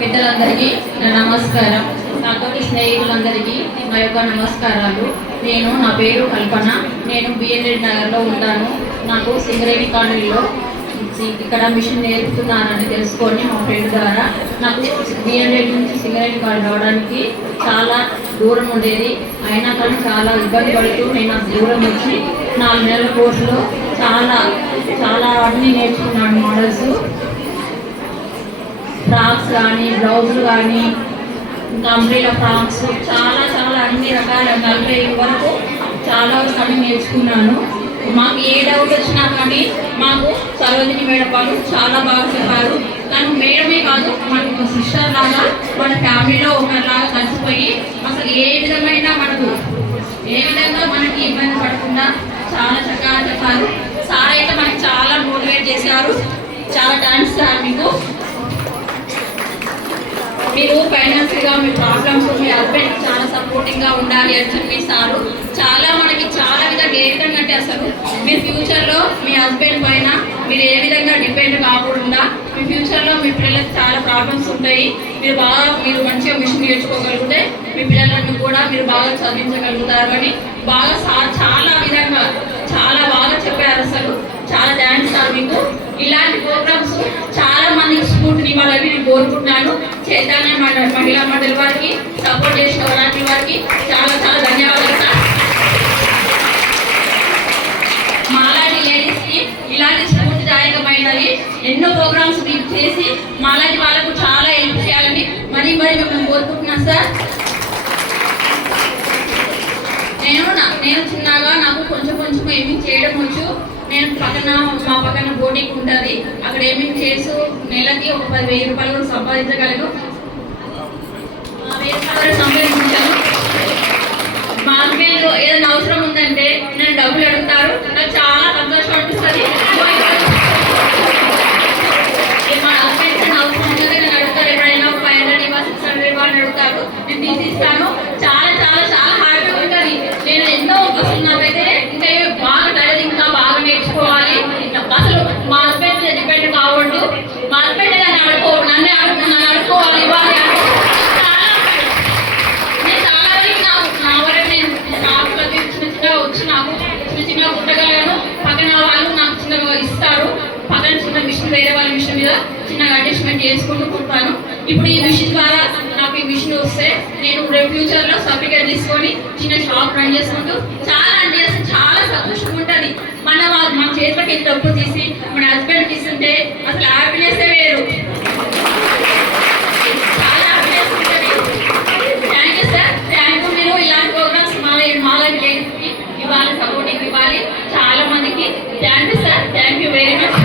పెద్దలందరికీ నా నమస్కారం. నాతోటి స్నేహితులందరికీ నా యొక్క నమస్కారాలు. నా పేరు కల్పన. నేను బిఎన్ఎడ్ నగర్లో ఉంటాను. నాకు సింగరేణి కాలనీలో ఇక్కడ మిషన్ నేర్పుతున్నారని తెలుసుకొని మా ఫ్రెండ్ ద్వారా నాకు బిఎన్ఎడ్ నుంచి సింగరేణి కాలనీ రావడానికి చాలా దూరం ఉండేది. అయినా కానీ చాలా ఇబ్బంది పడుతూ నేను దూరం వచ్చి 4 నెలల కోర్సులో చాలా చాలా అన్నీ నేర్చుకున్నాను. మోడల్స్, ఫ్రాక్స్ కానీ, బ్లౌజులు కానీ, ఇంకా అంబ్రెలా ఫ్రాక్స్, చాలా చాలా అన్ని రకాల 40 వరకు చాలా అన్ని నేర్చుకున్నాను. మాకు ఏ డౌట్ వచ్చినా కానీ మాకు సరోజిని మేడం వాళ్ళు చాలా బాగా చెప్పారు. తను మేడమే కాదు, మనకు సిస్టర్ లాగా, మన ఫ్యామిలీలో ఒకరిలాగా కలిసిపోయి అసలు ఏ విధంగా మనకి ఇబ్బంది పడకుండా చాలా చక్కగా చెప్పారు. సార్ అయితే మనకి చాలా మోటివేట్ చేశారు. చాలా థ్యాంక్స్ సార్. మీరు ఫైనాన్షియల్గా మీ ప్రాబ్లమ్స్, మీ హస్బెండ్ చాలా సపోర్టింగ్గా ఉండాలి అని చెప్పేసారు. మనకి చాలా విధంగా ఏ విధంగా అంటే అసలు మీరు ఫ్యూచర్లో మీ హస్బెండ్ పైన మీరు ఏ విధంగా డిపెండ్ కాకుండా మీ ఫ్యూచర్లో మీ పిల్లలకు చాలా ప్రాబ్లమ్స్ ఉంటాయి. మీరు మంచిగా మిషన్ నేర్చుకోగలిగితే మీ పిల్లలను కూడా మీరు బాగా చదివించగలుగుతారు అని సార్ చాలా విధంగా చాలా బాగా చెప్పారు. అసలు చాలా థ్యాంక్స్ సార్ మీకు. ఇలాంటి ప్రోగ్రామ్స్ చాలా మందికి స్ఫూర్తిని ఇవ్వాలని నేను కోరుకుంటున్నాను. చైతన్య మహిళా మండలి వారికి, సపోర్ట్ చేసిన వారికి చాలా చాలా ధన్యవాదాలు సార్. మాలాంటి లేడీస్కి ఇలాంటి స్ఫూర్తిదాయకమైనవి ఎన్నో ప్రోగ్రామ్స్ మీరు చేసి మాలాంటి వాళ్ళకు చాలా హెల్ప్ చేయాలని మరీ మేము కోరుకుంటున్నాను సార్. నేను చిన్నగా నాకు కొంచెం ఏమి చేయడం వచ్చు. మా పక్కన బోటింగ్ ఉంటుంది. అక్కడ ఏమేమి చేసి నెలకి ఒక 10,000 రూపాయలు కూడా సంపాదించగలను. సంపాదించాను. మా హస్బెండ్ ఏదైనా అవసరం ఉందంటే నేను డబ్బులు అడుగుతారు. నాకు చాలా సంతోషం అనిపిస్తుంది. మా హస్బెండ్ అవసరం ఉందంటే నేను అడుగుతారు. ఎప్పుడైనా 500 600 ఇవ్వాలని అడుగుతారు. నేను తీసిస్తాను. చాలా చాలా చాలా హ్యాపీగా ఉంటుంది. నేను ఎన్నో నాకైతే ఇంకా బాగా టైలరింగ్ ఇంకా బాగా నేర్చుకోవాలి. అసలు మా హస్బెండ్ డిపెండ్ కావద్దు. మా హస్బెండ్ నన్ను అడుక్కోవాలి ఇవ్వాలి. నేను చాలా నా వరకు నేను షాపులకి చిన్నగా వచ్చి నాకు చిన్నగా కుట్టగలను. పక్కన వాళ్ళు నాకు చిన్నగా ఇస్తారు. పక్కన చిన్న మిషన్, వేరే వాళ్ళ మిషన్ మీద చిన్నగా అడ్జస్ట్మెంట్ చేసుకుంటూ కుట్టాను. ఇప్పుడు ఈ మిషన్ ద్వారా నాకు ఈ మిషన్ వస్తే నేను రేపు ఫ్యూచర్లో సర్టిఫికేట్ తీసుకొని చిన్న షాప్ రన్ చేసుకుంటూ చాలా అంటే చాలా సంతోషంగా ఉంటుంది. మన చేతిలోకి డబ్బు తీసి మన హస్బెండ్ తీసుకుంటే అసలు హ్యాపీనెస్ వేరు. చాలా హ్యాపీనెస్ ఉంటుంది. Thank you sir. Thank you. మీరు ఇలాంటి ప్రోగ్రామ్స్ మాలాంటి లేడీస్కి ఇవ్వాలి, సపోర్టింగ్ ఇవ్వాలి చాలా మందికి. Thank you sir. Thank you very much.